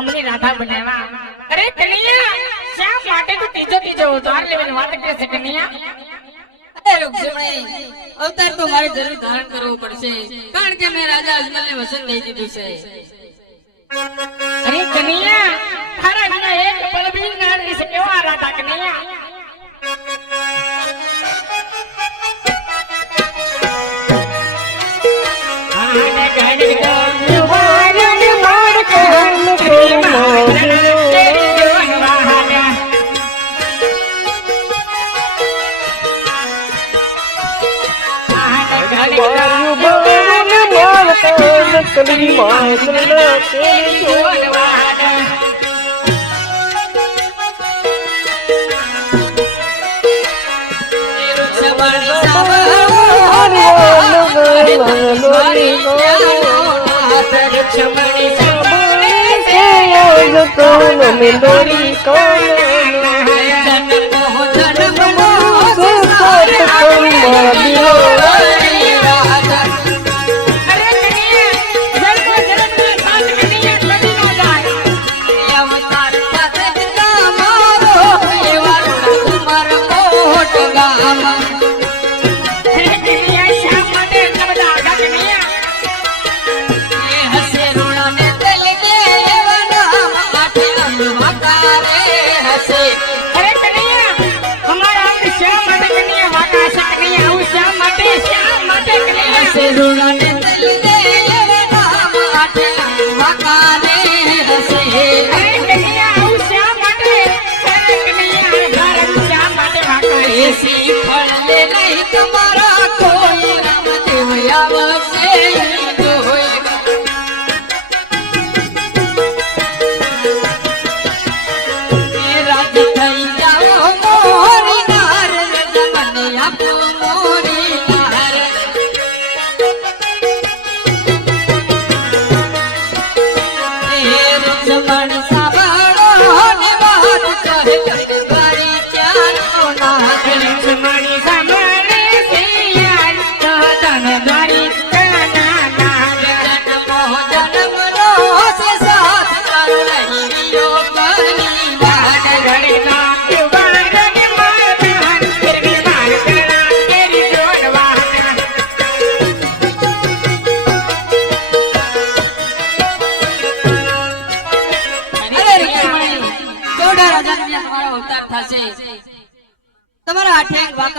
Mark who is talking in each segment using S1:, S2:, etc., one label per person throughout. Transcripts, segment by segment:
S1: અમને રાધા બનાવ્યા. અરે કનૈયા શા માટે તું ત્રીજો ત્રીજો અવતાર લેવાની વાત કરે છે કનૈયા.
S2: અરે રૂક્ષ્મણી અવતાર તો મારે જરૂર ધારણ કરવો પડશે. કારણ કે મેં રાજા અજમલને વચન દઈ દીધું છે.
S1: અરે
S2: રૂક્ષ્મણી સાંભળો અરે તમારી ચાલો નાથ રૂક્ષ્મણી જન્મો જન્મનો સંસાર કર્મનો રાધા से रुड़ाने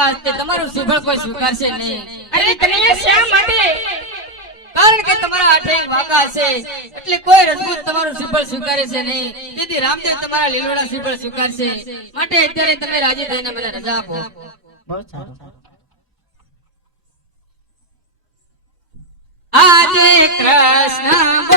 S2: અંગ તમારું સુફળ કોઈ સ્વીકારશે નહીં.
S1: અરે કનૈયા શા માટે?
S2: કારણ કે તમારા આઠે વાકા છે એટલે કોઈ રજપૂત તમારું સુફળ સ્વીકારે છે નહીં. તેથી રામદેવ તમારા લીલોડા સુફળ સ્વીકારશે. માટે અત્યારે તમે રાજી થઈને મને રજા આપો. આજે કૃષ્ણ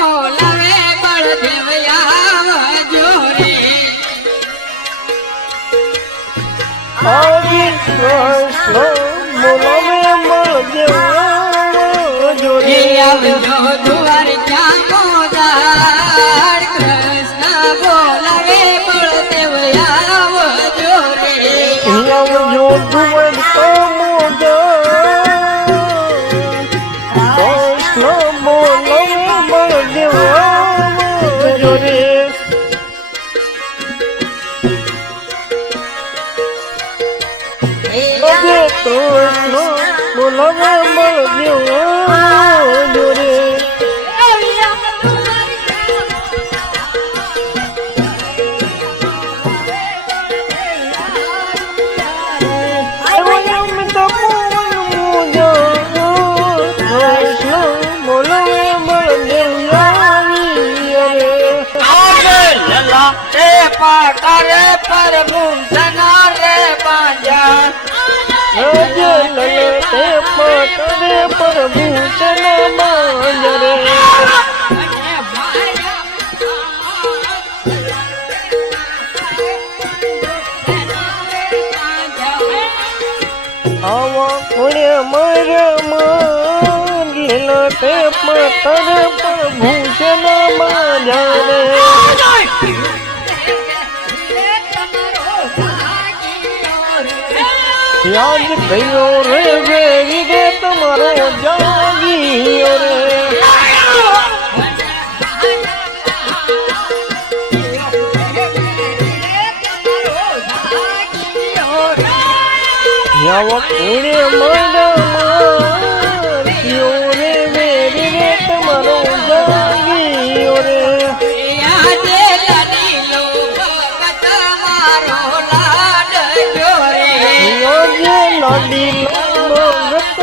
S2: দুয়ার যা
S1: પાટા રે પર મુંસના રે બાંજા
S2: રાજે લલતે પટરે પ્રભૂષણ માંજરે. આવા કોણે મર માન લલતે પટરે પ્રભૂષણ યાદ ગયો રે વેરી રે. તમારો જાગીયો રે. યાવ મર માન લાડી લાડો ગત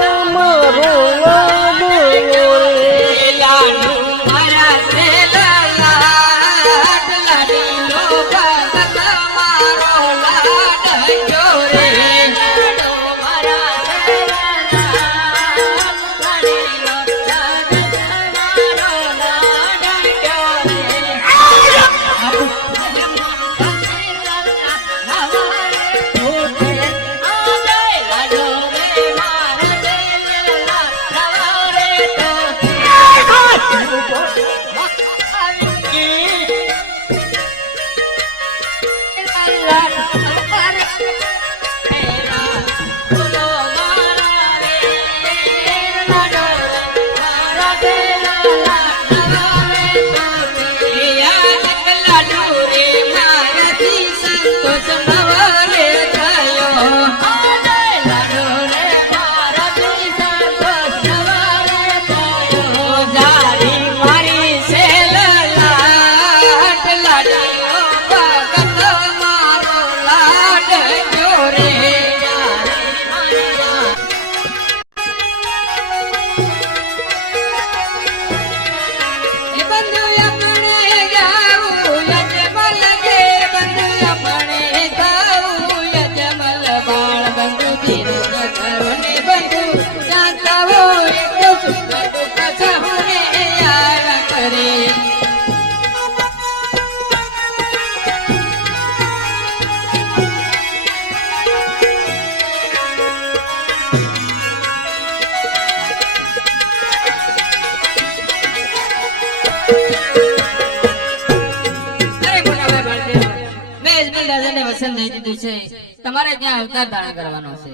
S1: વસન છે તમારે ત્યાં અવતાર ધારણ કરવાનો છે.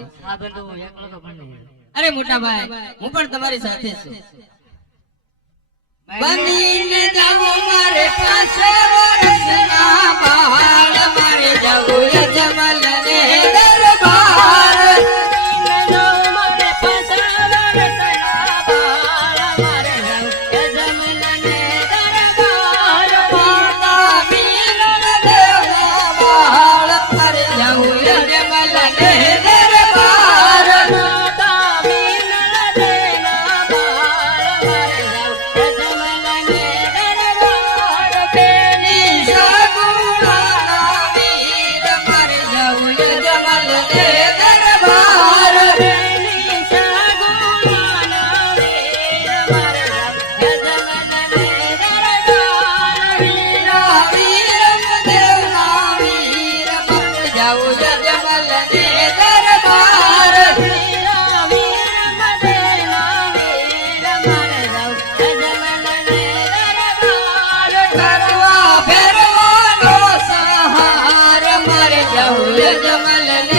S1: અરે મોટાભાઈ હું પણ તમારી સાથે છું. બનીને જાવો મારે પાસે વરસના બહાર મારે જાવું યજમલ તમારે જવું જમલ ને